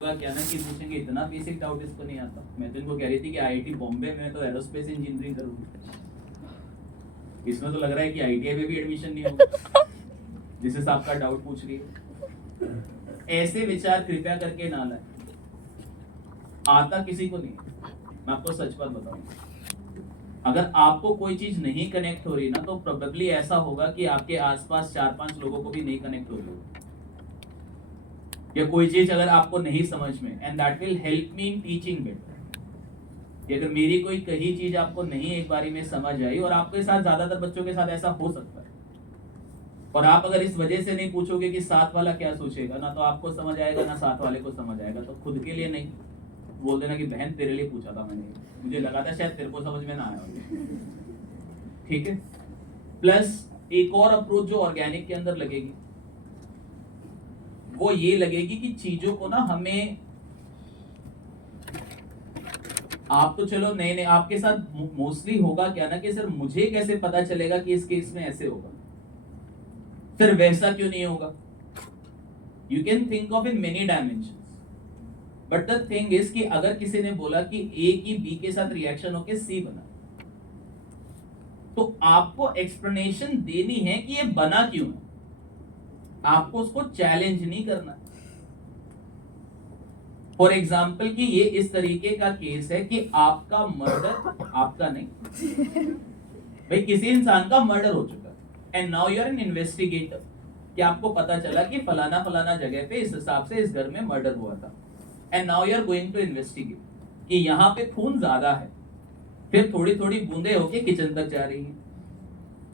क्या ना कि पूछेंगे इतना बेसिक डाउट इसको नहीं आता। मैं तो इनको कह रही थी कि आईआईटी बॉम्बे में तो एरोस्पेस इंजीनियरिंग करूंगी। इसमें तो लग रहा है कि आईटीआई में भी एडमिशन नहीं होगा जिस हिसाब का डाउट पूछ रही है। ऐसे विचार कृपया करके ना लाए, आता किसी को नहीं। मैं आपको सच बात बताऊंगा, अगर आपको कोई चीज नहीं कनेक्ट हो रही ना तो प्रोबेबली ऐसा होगा कि आपके आसपास 4-5 लोगों को भी नहीं कनेक्ट हो रही होगी, या कोई चीज अगर आपको नहीं समझ में, and that will help me in teaching better. अगर मेरी कोई कही चीज आपको नहीं एक बारी में समझ आई, और आपके साथ ज्यादातर बच्चों के साथ ऐसा हो सकता है, और आप अगर इस वजह से नहीं पूछोगे कि साथ वाला क्या सोचेगा, ना तो आपको समझ आएगा ना साथ वाले को समझ आएगा, तो खुद के लिए नहीं बोल देना कि बहन तेरे लिए पूछा था मैंने, मुझे लगा था शायद तेरे को समझ में ना आया। ठीक है। प्लस एक और अप्रोच जो ऑर्गेनिक के अंदर लगेगी वो ये लगेगी कि चीजों को ना हमें, आप तो चलो नए नए, आपके साथ मोस्टली होगा क्या ना कि सर मुझे कैसे पता चलेगा कि इस केस में ऐसे होगा, फिर वैसा क्यों नहीं होगा। You can think of in many dimension, but the thing is कि अगर किसी ने बोला कि ए की बी के साथ रिएक्शन होके सी बना, तो आपको एक्सप्लेनेशन देनी है कि ये बना क्यों है, आपको उसको चैलेंज नहीं करना। फॉर एग्जाम्पल कि ये इस तरीके का केस है कि आपका मर्डर, आपका नहीं भाई, किसी इंसान का मर्डर हो चुका है, and now you are an investigator, कि आपको पता चला कि फलाना फलाना जगह पे इस हिसाब से इस घर में मर्डर हुआ था, and now you are going to investigate कि यहाँ पे खून ज्यादा है, फिर थोड़ी थोड़ी बूंदे होके किचन तक जा रही है,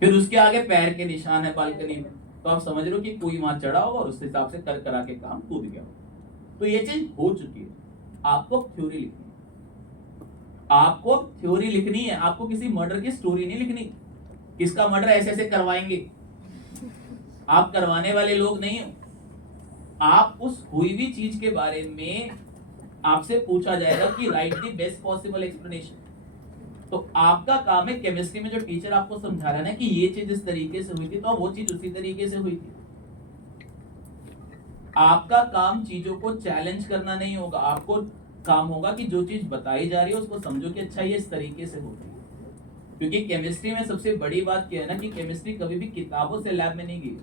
फिर उसके आगे पैर के निशान है बालकनी में, तो आप समझ रहे हो कि कोई वहां चढ़ा होगा और उस हिसाब से कर करा के काम कूद गया। तो ये चीज हो चुकी है, आपको थ्योरी लिखनी है, आपको थ्योरी लिखनी है, आपको किसी मर्डर की स्टोरी नहीं लिखनी, किसका मर्डर ऐसे ऐसे करवाएंगे, आप करवाने वाले लोग नहीं हो। आप उस हुई हुई चीज के बारे में आपसे पूछा जाएगा कि right the best possible explanation, तो आपका काम है, केमिस्ट्री में जो टीचर आपको समझा रहा है ना कि ये चीज इस तरीके से हुई थी, तो वो चीज उसी तरीके से हुई थी। आपका काम चीजों को चैलेंज करना नहीं होगा, आपको काम होगा कि जो चीज बताई जा रही है उसको समझो कि अच्छा ये इस तरीके से होती है। क्योंकि केमिस्ट्री में सबसे बड़ी बात क्या है ना कि केमिस्ट्री कभी भी किताबों से लैब में नहीं गई।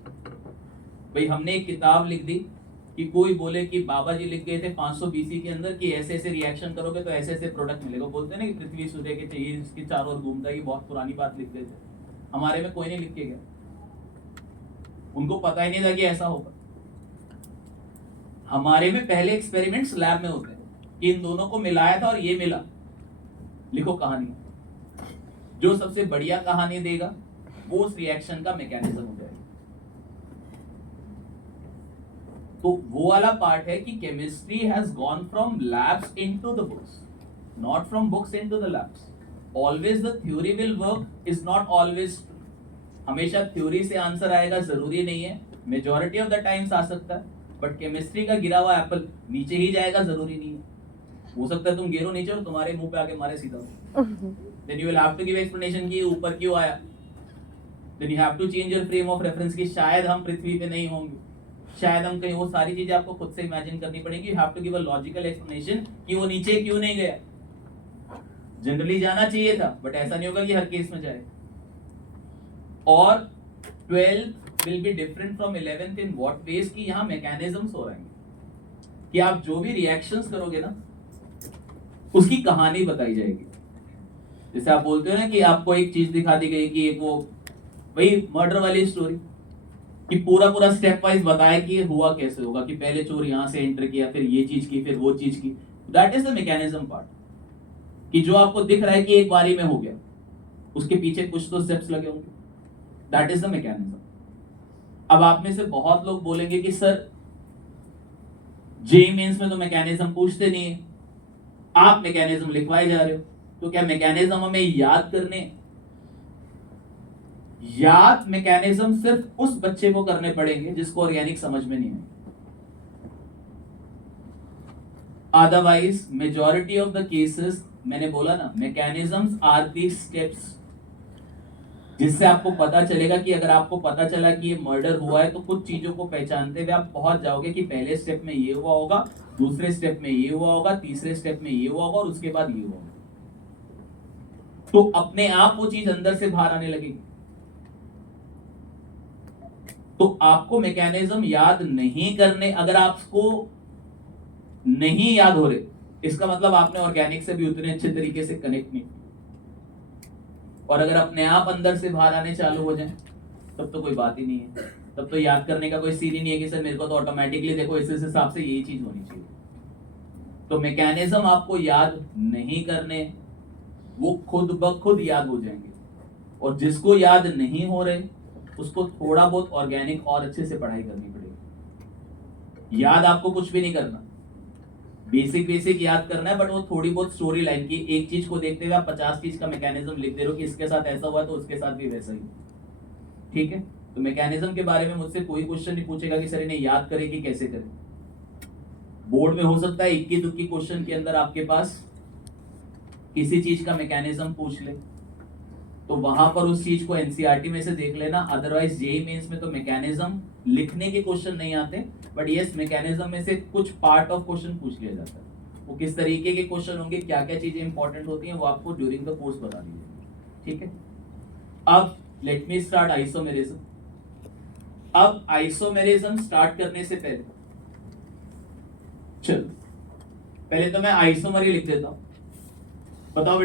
भाई हमने एक किताब लिख दी कि कोई बोले कि बाबा जी लिख गए थे 500 बीसी के अंदर कि ऐसे ऐसे रिएक्शन करोगे तो ऐसे ऐसे प्रोडक्ट मिलेगा, बोलते हैं ना कि पृथ्वी सूर्य के चाहिए इसके चारों ओर घूमता है, ये बहुत पुरानी बात लिख गए थे। हमारे में कोई नहीं लिख के गया, उनको पता ही नहीं था कि ऐसा होगा। हमारे में पहले एक्सपेरिमेंट्स लैब में होते हैं कि इन दोनों को मिलाया था और ये मिला, लिखो कहानी। जो सबसे बढ़िया कहानी देगा वो उस रिएक्शन का मैकेनिज्म हो जाएगा। तो वो वाला पार्ट है कि chemistry has gone from labs into the books, not from books into the labs. Always the theory will work, is not always. हमेशा थ्योरी से आंसर आएगा जरूरी नहीं है, मेजॉरिटी ऑफ द टाइम्स आ सकता है, बट केमिस्ट्री का गिरा हुआ एप्पल नीचे ही जाएगा जरूरी नहीं है। हो सकता है तुम गिरो नीचे और तुम्हारे मुंह पे आके मारे सीधा, then you will have to give explanation कि ऊपर क्यों आया। Then you have to change your frame of reference कि शायद हम पृथ्वी पे नहीं होंगे, शायद हम कहीं, वो सारी चीजें आपको खुद से इमेजिन करनी पड़ेगी। You have to give a logical explanation कि वो नीचे क्यों नहीं गया। जनरली जाना चाहिए था, बट ऐसा नहीं होगा कि हर केस में जाए। और 12th will be different from 11th in what ways कि यहाँ मैकेनिज्म्स हो रहे हैं कि आप जो भी रिएक्शंस करोगे ना उसकी कहानी बताई जाएगी। जैसे आप बोलते हो ना कि आपको एक चीज दिखा दी गई कि वो वही मर्डर वाली स्टोरी कि पूरा पूरा स्टेप वाइज बताया कि ये हुआ कैसे होगा, कि पहले चोर यहाँ से एंटर किया, फिर ये चीज की, फिर वो चीज की। That is the mechanism part, कि जो आपको दिख रहा है कि एक बारी में हो गया, उसके पीछे कुछ तो स्टेप्स लगे होंगे। That is the mechanism. अब आप में से बहुत लोग बोलेंगे कि सर जेईई मेंस में तो मैकेनिज्म पूछते नहीं है, आप मैकेनिज्म लिखवाए जा रहे हो, तो क्या मैकेनिज्म हमें याद करने? याद मैकेनिज्म सिर्फ उस बच्चे को करने पड़ेंगे जिसको ऑर्गेनिक समझ में नहीं है। Otherwise majority of the cases, मैंने बोला ना, मैकेनिज्म्स आर दी स्टेप्स जिससे आपको पता चलेगा कि अगर आपको पता चला कि ये मर्डर हुआ है तो कुछ चीजों को पहचानते हुए आप पहुंच जाओगे कि पहले स्टेप में ये हुआ होगा, दूसरे स्टेप में ये हुआ होगा, तीसरे स्टेप में ये हुआ होगा और उसके बाद ये हुआ होगा। तो अपने आप वो चीज अंदर से बाहर आने लगेगी। तो आपको मैकेनिज्म याद नहीं करने, अगर आपको नहीं याद हो रहे, इसका मतलब आपने ऑर्गेनिक से भी उतने अच्छे तरीके से कनेक्ट नहीं। और अगर अपने आप अंदर से बाहर आने चालू हो जाए तब तो कोई बात ही नहीं है, तब तो याद करने का कोई सीन ही नहीं है कि सर मेरे को तो ऑटोमेटिकली देखो इस हिसाब से यही चीज होनी चाहिए। तो मैकेनिज्म आपको याद नहीं करने, वो खुद ब खुद याद हो जाएंगे। और जिसको याद नहीं हो रहे उसको थोड़ा बहुत ऑर्गेनिक और अच्छे से पढ़ाई करनी पड़ेगी। याद आपको कुछ भी नहीं करना, बेसिक याद करना है, बट वो थोड़ी बहुत स्टोरी लाइन की एक चीज को देखते हुए आप 50 चीज का मैकेनिज्म लिख दे रहे हो कि इसके साथ ऐसा हुआ तो उसके साथ भी वैसा ही। ठीक है, तो मैकेनिज्म के बारे में मुझसे कोई क्वेश्चन नहीं पूछेगा कि सर इन्हें याद करे कि कैसे करें। बोर्ड में हो सकता है इक्की दुक्की क्वेश्चन के अंदर आपके पास किसी चीज का मैकेनिज्म पूछ ले, तो वहां पर उस चीज को एनसीईआरटी में से देख लेना। अदरवाइज जेईई मेंस में तो मैकेनिज्म लिखने के क्वेश्चन नहीं आते, बट यस मैकेनिज्म में से कुछ पार्ट ऑफ क्वेश्चन पूछ लिया जाता है। वो किस तरीके के क्वेश्चन होंगे, क्या क्या चीजें इंपॉर्टेंट होती हैं, वो आपको ड्यूरिंग द कोर्स बता दी जाएगी। ठीक है, अब लेट मी स्टार्ट आइसोमेरिज्म। अब आइसोमेरिज्म स्टार्ट करने से पहले चलो पहले तो मैं आइसोमर ही लिख देता हूं। बताओ